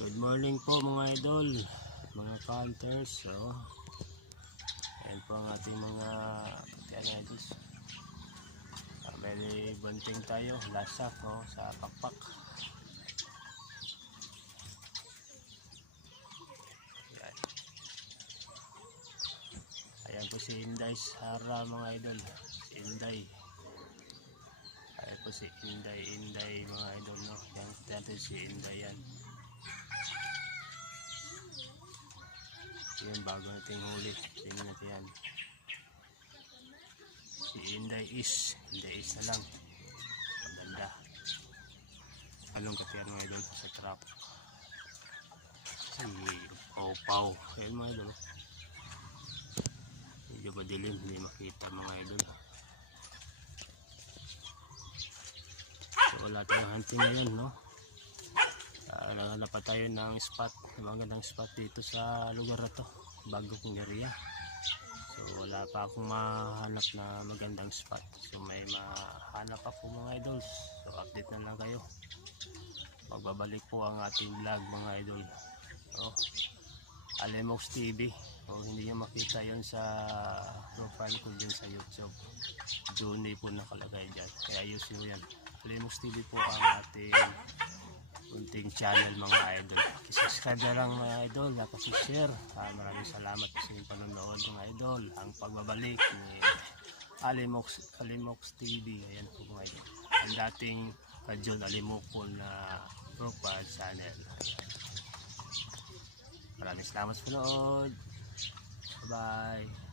Good morning po mga idol, mga counters. So, ayan po ang ating mga katiyan idols. May bunting tayo, lasak sa pakpak. Ayan. Ayan po si Inday Sara mga idol. Si Inday. Ayan po si Inday mga idol, no? Yan natin si Inday yan. Yan bago nating huli. Tingnan natin yan. Si Inday is na lang. Maganda. Anong katiyan mga idol sa trap. Si Pau. Ayan mga idol. Medyo madilim. Hindi makita mga idol. So wala tayong hunting ngayon, no? Naghanap pa tayo ng spot, magandang spot dito sa lugar na to, bago kong area. So wala pa akong mahanap na magandang spot. So may mahanap ako mga idols. So update na lang kayo. Magbabalik po ang ating vlog mga idol. So, Alimox TV. So hindi nyo makita yon sa profile ko dyan sa YouTube. Johnny po nakalagay dyan. Kaya ayusin mo yan. Alimox TV po ang ating unting channel mga idol. Subscribe na lang mga idol, share. Maraming salamat sa inyong panonood mga idol. Ang pagbabalik ni Alimox TV. Ayan po mga idol. Ang dating John Alimokon na profile channel. Maraming salamat sa panonood. Bye bye.